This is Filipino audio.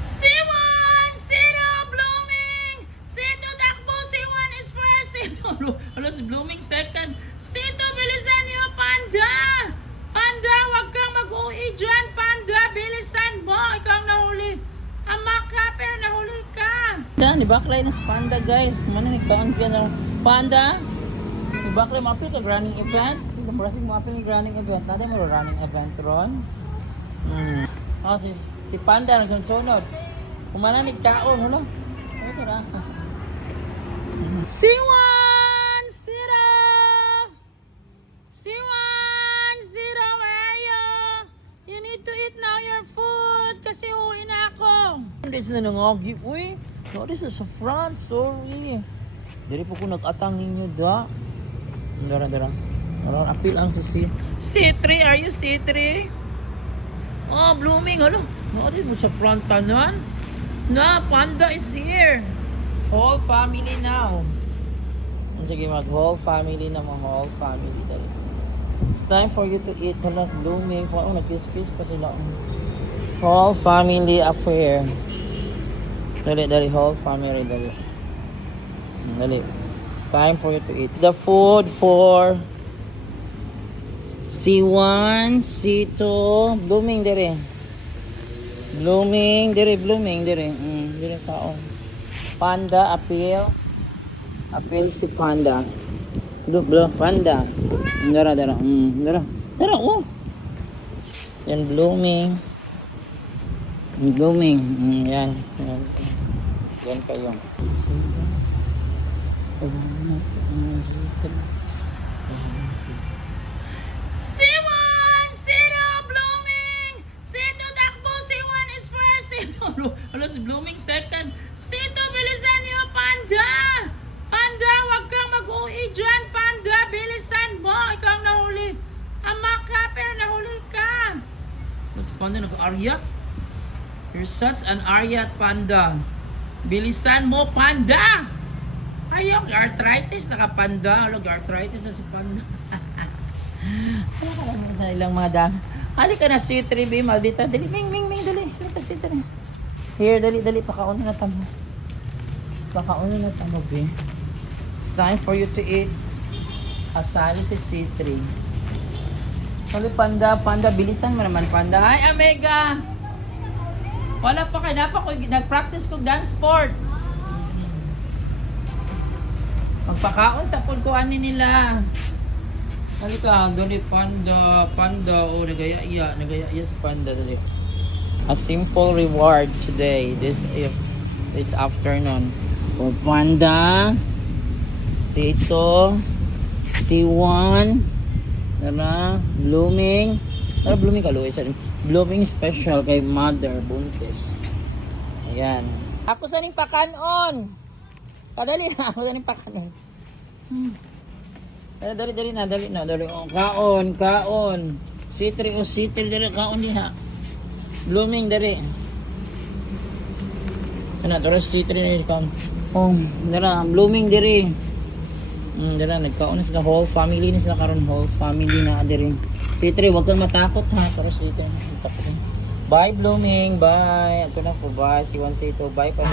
C1, Sito, Blooming, Sito takbo, C1 is first, Sito, ano si Blooming second, Sito bilisan niyo, Panda, Panda, wag kang mag-uwi dyan, Panda, bilisan mo, ikaw ang nahuli, ama ka, pero nahuli ka. Yan, ibaklay na si Panda, guys, mananigtaan ka na, Panda, ibaklay mo apil ka running event, marasig mo apil ka running event, natin mo running event ron. Oh, si Panda nagsunod. Kumananig kaon, ano? Ito na. C1, Zero! C1, Zero, where are you? You need to eat now your food kasi uwi na ako. Hindi sila nangogi. Uy, no, this is a France, sorry. Dari po ko nag-atang ninyo, da. Dara. Apil ang si C3, are you C3? Oh, Blooming, ano? Nakatid mo sa front tanan? Na, Panda is here. Whole family now. Sige, whole family na mga whole family dali. It's time for you to eat. Hala, Blooming. Oh, nag-kiss-kiss pa sila. Whole family affair. Dali, whole family, dali. It's time for you to eat. The food for C1, C2, Blooming dire. Blooming dire. Dire tao. Panda appeal. Appeal si Panda. Panda. Dara. Dara oh. Yan Blooming. Yan. Yan kayo. C1, Sito, Blooming, Sito takbo, C1 is first, Sito, ano si Blooming second, Sito bilisan niyo, Panda, Panda, wag kang mag-uwi dyan, Panda, bilisan mo, ikaw ang nahuli, ama ka, pero nahuli ka. Si Panda nag-arya, you're such an arya, Panda, bilisan mo, Panda. Ayaw, arthritis, naka-Panda, arthritis na si Panda. Ano ka lang sa ilang mga dami. Halika na C3B, maldita. Dali, ming, dali. Halika C3. Here, dali. Pakauna na tamo. B. It's time for you to eat. Asali si C3. Hali, Panda, bilisan mo naman, Panda. Hi, Omega! Wala pa kayo. Dapat ko, nag-practice ko dance sport. Magpakaon sa pulkuhan nila. Halika, dali Panda, oh, nagaya si Panda, dali. A simple reward today, this afternoon. For Panda, Sito, C1, Blooming ka, Luis. Blooming special kay Mother Buntis. Ayan. Ako sa ning pakanon. Padali na, ako sa ning pakanon. Dali na. Oh, kaon. C3 dali, kaon diha. Blooming dali. Ano, toros C3 na kaon. Oh, dara, Blooming diri. Dara, nagkaon na sila, whole family na sila karon, whole family na diri. C3, wag kang matakot ha, toros C3. Bye Blooming, bye. Ito na po, bye. C1, C2, bye pa.